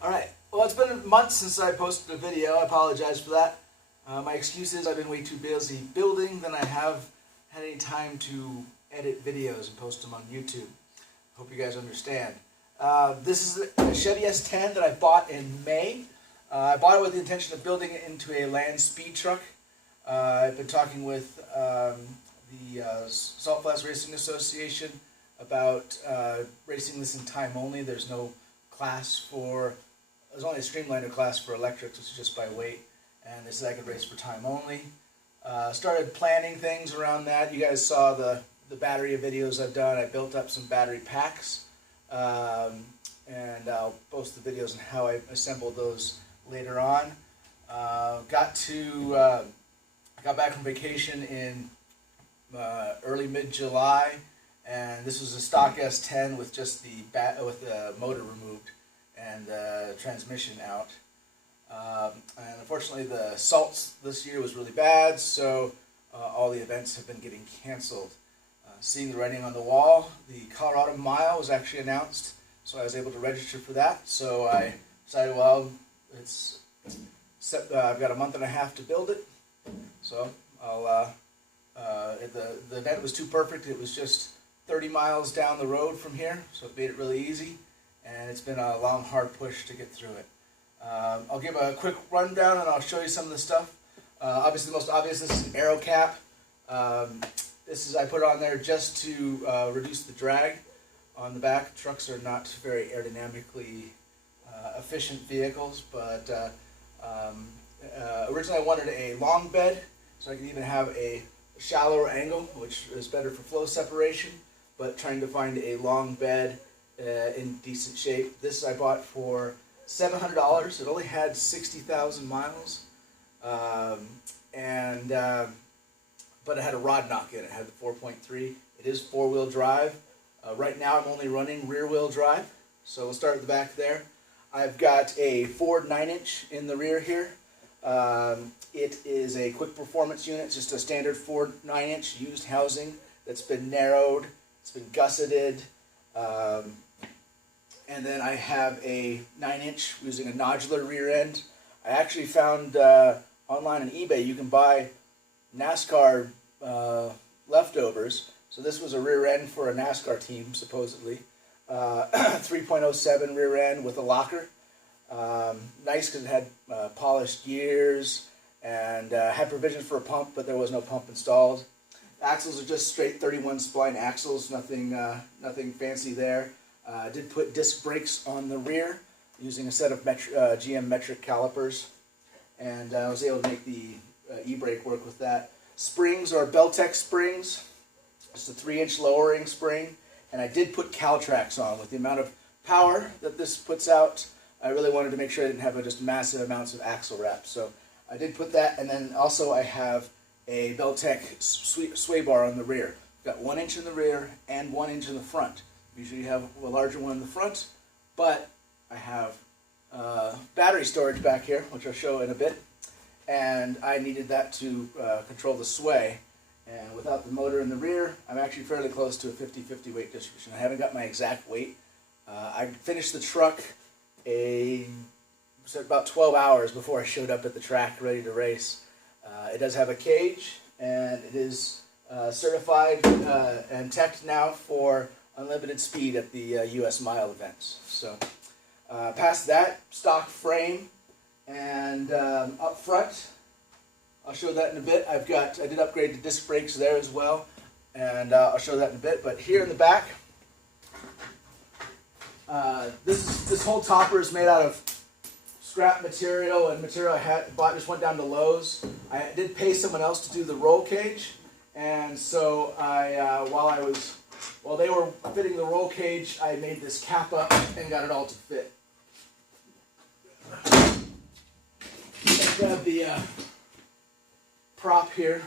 Alright, well, it's been months since I posted a video. I apologize for that. My excuse is I've been way too busy building than I have had any time to edit videos and post them on YouTube. Hope you guys understand. This is a Chevy S10 that I bought in May. I bought it with the intention of building it into a land speed truck. I've been talking with the Salt Flats Racing Association about racing this in time only. There's no class for, there's only a Streamliner class for electrics, which is just by weight, and they said I could race for time only. Started planning things around that. You guys saw the battery videos I've done. I built up some battery packs, and I'll post the videos on how I assembled those later on. I got back from vacation in early mid-July, and this was a stock S10 with just the motor removed and the transmission out. And unfortunately, the salts this year was really bad, so all the events have been getting canceled. Seeing the writing on the wall, the Colorado Mile was actually announced, so I was able to register for that. So I decided, well, I've got a month and a half to build it, so the event was too perfect. It was just 30 miles down the road from here, so it made it really easy, and it's been a long, hard push to get through it. I'll give a quick rundown and I'll show you some of the stuff. Obviously, the most obvious, this is an aero cap. I put it on there just to reduce the drag on the back. Trucks are not very aerodynamically efficient vehicles, but originally I wanted a long bed, so I could even have a shallower angle, which is better for flow separation, but trying to find a long bed in decent shape. This I bought for $700. It only had 60,000 miles, but it had a rod knock in it. It had the 4.3. It is four-wheel drive. Right now I'm only running rear-wheel drive, so we'll start at the back there. I've got a Ford 9-inch in the rear here. It is a quick performance unit. It's just a standard Ford 9-inch used housing that's been narrowed. It's been gusseted. And then I have a 9-inch using a nodular rear end. I actually found online on eBay you can buy NASCAR leftovers. So this was a rear end for a NASCAR team, supposedly. 3.07 rear end with a locker. Nice because it had polished gears and had provision for a pump, but there was no pump installed. Axles are just straight 31 spline axles, nothing fancy there. I did put disc brakes on the rear using a set of GM metric calipers, and I was able to make the e-brake work with that. Springs are Beltec springs. It's a 3-inch lowering spring, and I did put Caltrax on. With the amount of power that this puts out, I really wanted to make sure I didn't have just massive amounts of axle wrap. So I did put that, and then also I have a Beltec sway bar on the rear. I've got 1 inch in the rear and 1 inch in the front. Usually you have a larger one in the front, but I have battery storage back here, which I'll show in a bit, and I needed that to control the sway. And without the motor in the rear, I'm actually fairly close to a 50-50 weight distribution. I haven't got my exact weight. I finished the truck about 12 hours before I showed up at the track ready to race. It does have a cage, and it is certified and teched now for unlimited speed at the US Mile events. So past that, stock frame, and up front, I'll show that in a bit. I did upgrade the disc brakes there as well, and I'll show that in a bit. But here in the back, this whole topper is made out of scrap material and material I bought. Just went down to Lowe's. I did pay someone else to do the roll cage, and so while they were fitting the roll cage, I made this cap up and got it all to fit. I grab the prop here.